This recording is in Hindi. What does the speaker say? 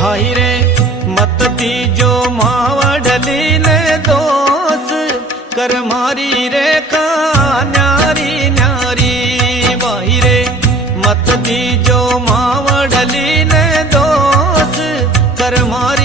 भाई रे मत दीजो मावड़ली ने दोष कर मारी रे का न्यारी न्यारी। भाई रे मत दीजो मावड़ली ने दोष कर मारी